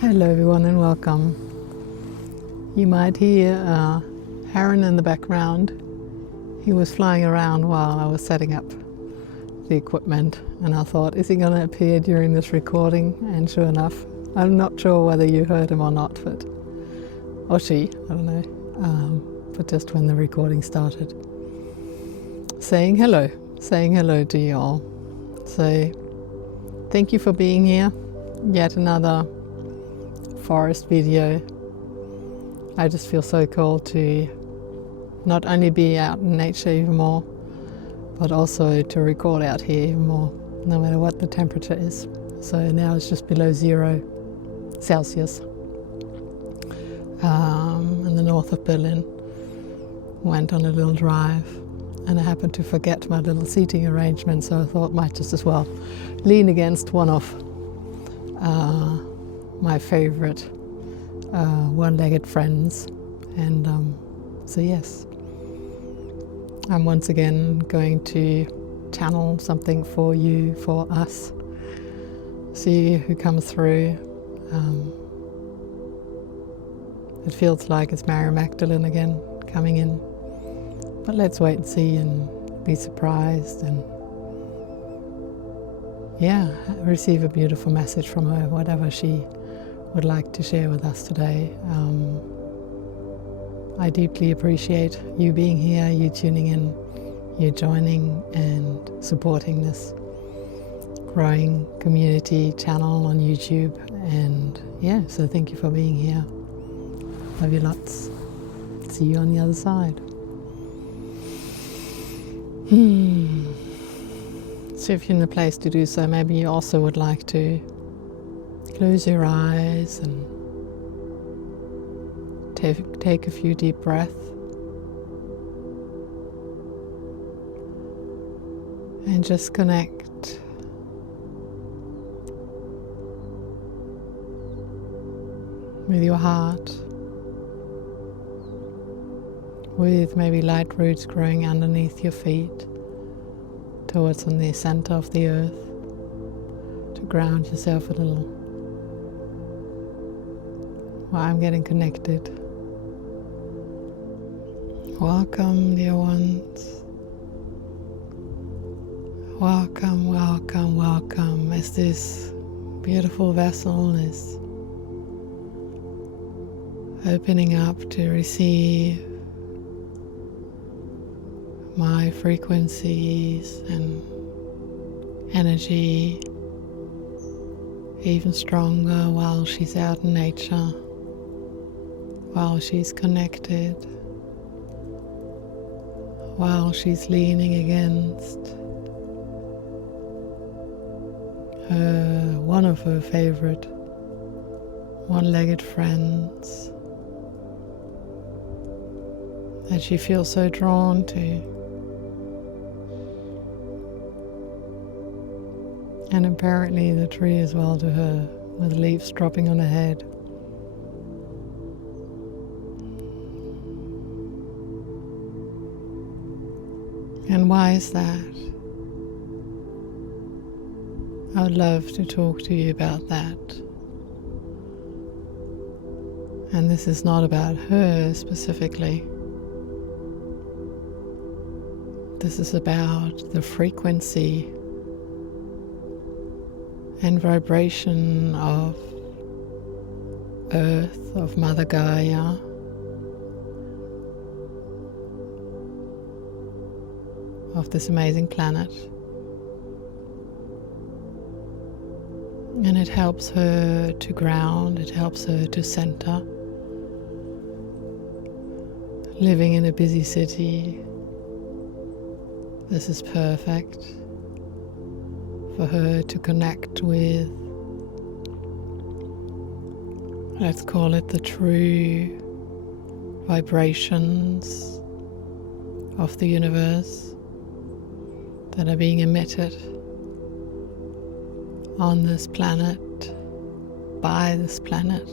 Hello everyone and welcome. You might hear a heron in the background. He was flying around while I was setting up the equipment, and I thought, is he going to appear during this recording? And sure enough, I'm not sure whether you heard him or not, or she, I don't know, but just when the recording started. Saying hello to you all. So thank you for being here. Yet another forest video. I just feel so called to not only be out in nature even more, but also to record out here even more, no matter what the temperature is. So now it's just below 0 Celsius. In the north of Berlin. Went on a little drive, and I happened to forget my little seating arrangement, so I thought I might just as well lean against one of my favorite one-legged friends. And so yes, I'm once again going to channel something for you, for us, see who comes through. It feels like it's Mary Magdalene again coming in, but let's wait and see and be surprised and receive a beautiful message from her, whatever she would like to share with us today. I deeply appreciate you being here, you tuning in, you joining and supporting this growing community channel on YouTube. And so thank you for being here. Love you lots. See you on the other side. So if you're in a place to do so, maybe you also would like to close your eyes and take a few deep breaths. And just connect with your heart, with maybe light roots growing underneath your feet towards on the center of the earth, to ground yourself a little while I'm getting connected. Welcome, dear ones. Welcome, welcome, welcome, as this beautiful vessel is opening up to receive my frequencies and energy even stronger while she's out in nature, while she's connected, while she's leaning against one of her favorite one-legged friends that she feels so drawn to. And apparently the tree as well to her, with leaves dropping on her head. And why is that? I would love to talk to you about that. And this is not about her specifically. This is about the frequency and vibration of Earth, of Mother Gaia, of this amazing planet. And it helps her to ground, it helps her to center. Living in a busy city, this is perfect for her to connect with, let's call it the true vibrations of the universe that are being emitted on this planet, by this planet,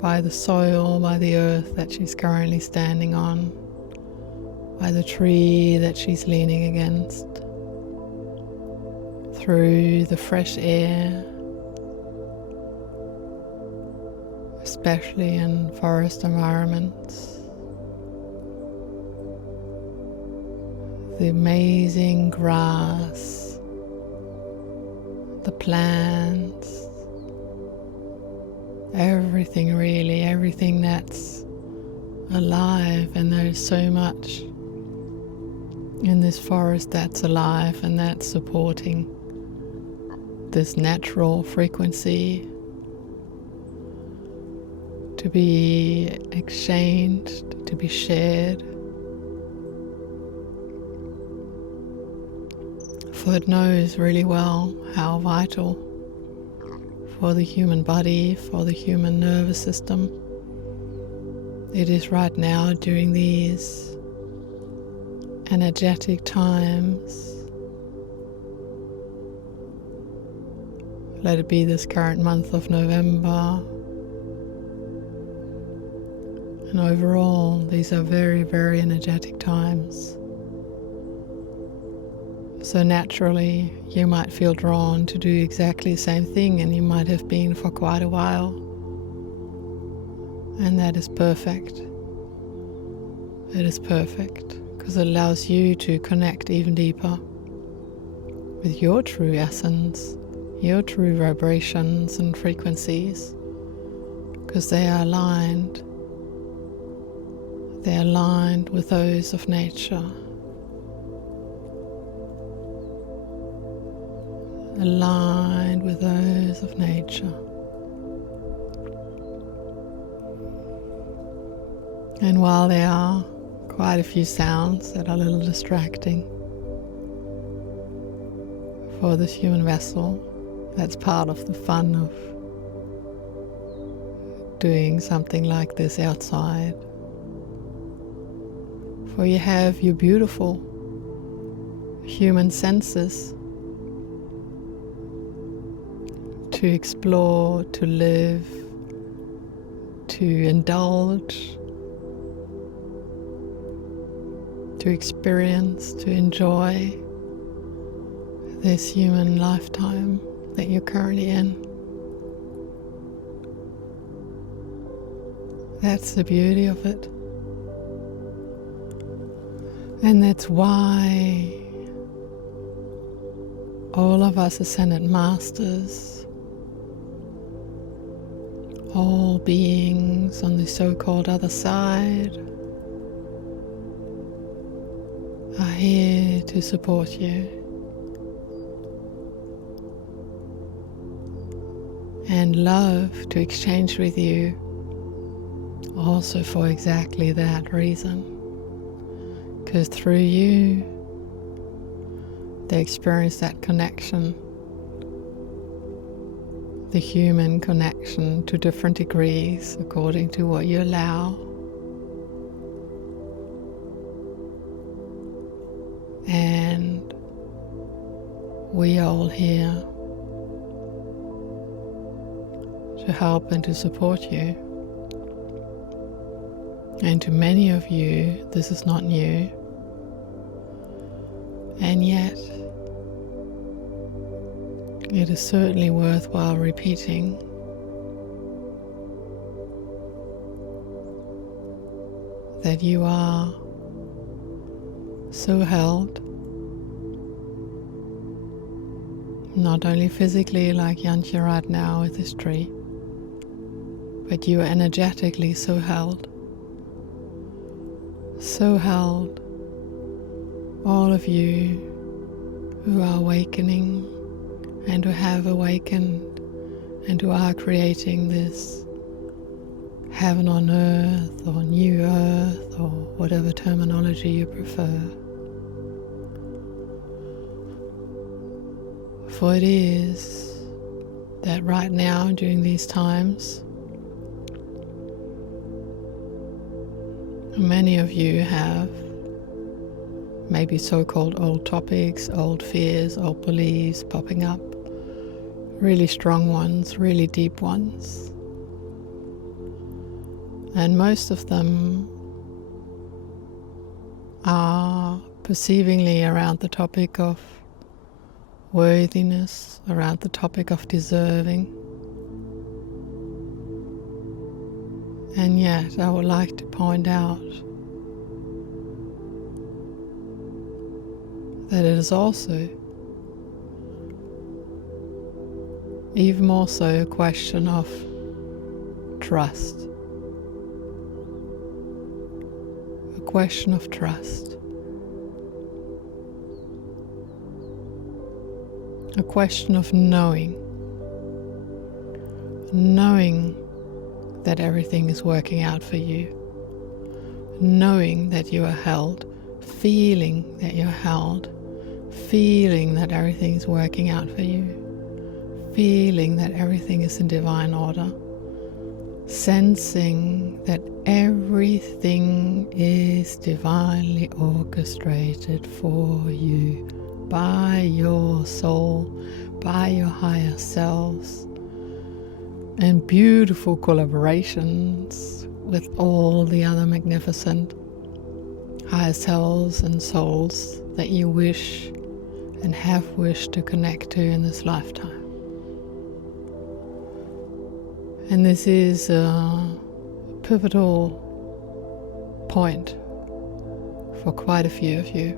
by the soil, by the earth that she's currently standing on, by the tree that she's leaning against, through the fresh air especially in forest environments. The amazing grass, the plants, everything really, everything that's alive, and there's so much in this forest that's alive and that's supporting this natural frequency to be exchanged, to be shared. For it knows really well how vital for the human body, for the human nervous system it is right now during these energetic times. Let it be this current month of November. And overall, these are very, very energetic times. So naturally, you might feel drawn to do exactly the same thing, and you might have been for quite a while. And that is perfect. It is perfect because it allows you to connect even deeper with your true essence, your true vibrations and frequencies, because they are aligned. They are aligned with those of nature. Aligned with those of nature. And while there are quite a few sounds that are a little distracting for this human vessel, that's part of the fun of doing something like this outside. For you have your beautiful human senses to explore, to live, to indulge, to experience, to enjoy this human lifetime that you're currently in. That's the beauty of it. And that's why all of us ascended masters, all beings on the so-called other side, are here to support you and love to exchange with you also for exactly that reason. Because through you, they experience that connection, the human connection to different degrees according to what you allow. And we are all here to help and to support you. And to many of you, this is not new. And yet, it is certainly worthwhile repeating that you are so held, not only physically like Yantia right now with this tree, but you are energetically so held. So held, all of you who are awakening and who have awakened and who are creating this heaven on earth or new earth or whatever terminology you prefer. For it is that right now during these times, many of you have maybe so-called old topics, old fears, old beliefs popping up, really strong ones, really deep ones. And most of them are perceivingly around the topic of worthiness, around the topic of deserving. And yet I would like to point out that it is also, even more so, a question of trust. A question of trust. A question of knowing that everything is working out for you, knowing that you are held, feeling that you're held, feeling that everything is working out for you, feeling that everything is in divine order, sensing that everything is divinely orchestrated for you by your soul, by your higher selves, and beautiful collaborations with all the other magnificent higher selves and souls that you wish and have wished to connect to in this lifetime. And this is a pivotal point for quite a few of you,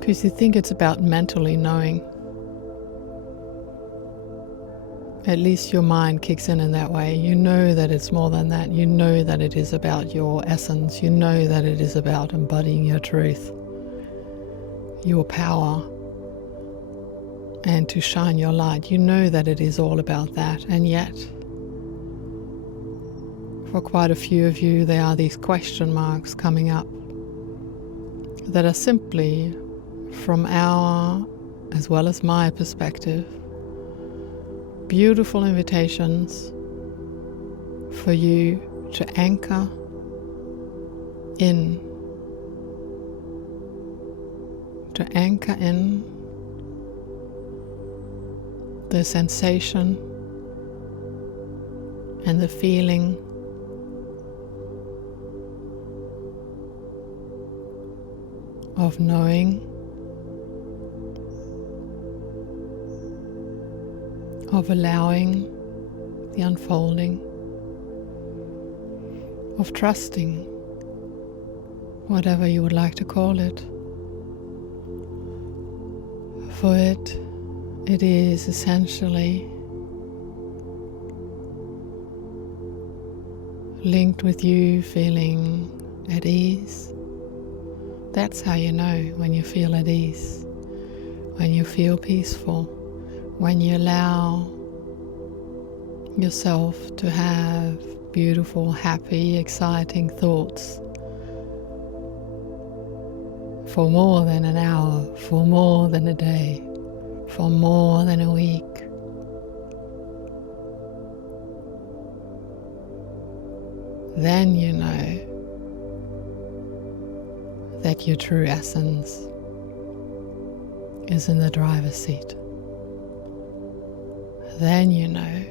because you think it's about mentally knowing. At least your mind kicks in that way. You know that it's more than that. You know that it is about your essence. You know that it is about embodying your truth, your power, and to shine your light. You know that it is all about that. And yet, for quite a few of you, there are these question marks coming up that are simply, from our as well as my perspective, beautiful invitations for you to anchor in, the sensation and the feeling of knowing, of allowing the unfolding, of trusting, whatever you would like to call it. For it is essentially linked with you feeling at ease. That's how you know when you feel at ease, when you feel peaceful, when you allow yourself to have beautiful, happy, exciting thoughts for more than an hour, for more than a day, for more than a week. Then you know that your true essence is in the driver's seat. Then you know.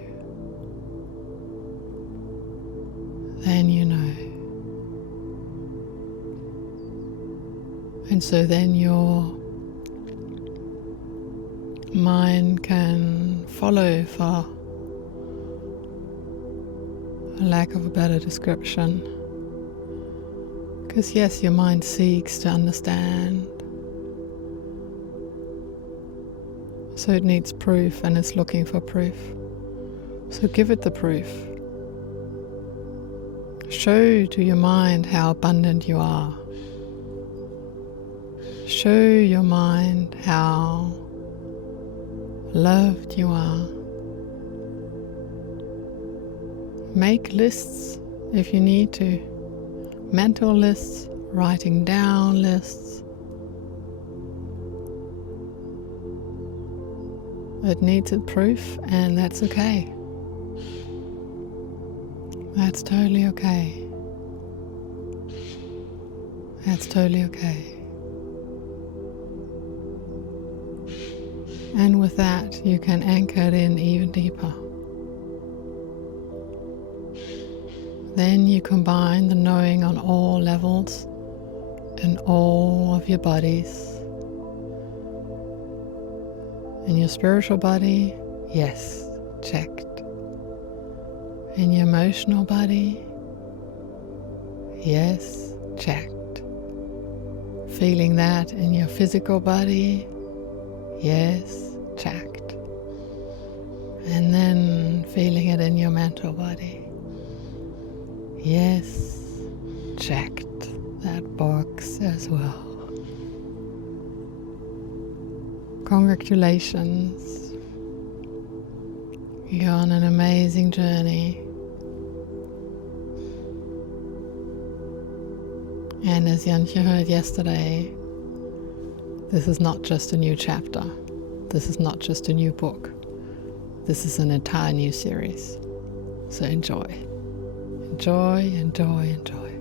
Then you know. And so then your mind can follow, for a lack of a better description. Because yes, your mind seeks to understand. So it needs proof, and it's looking for proof. So give it the proof. Show to your mind how abundant you are. Show your mind how loved you are. Make lists if you need to. Mental lists, writing down lists. It needs its proof, and that's okay. That's totally okay. That's totally okay. And with that, you can anchor it in even deeper. Then you combine the knowing on all levels in all of your bodies. In your spiritual body, yes, checked. In your emotional body, yes, checked. Feeling that in your physical body, yes, checked. And then feeling it in your mental body, yes, checked that box as well. Congratulations. You're on an amazing journey. And as Janke heard yesterday, this is not just a new chapter. This is not just a new book. This is an entire new series. So enjoy. Enjoy, enjoy, enjoy.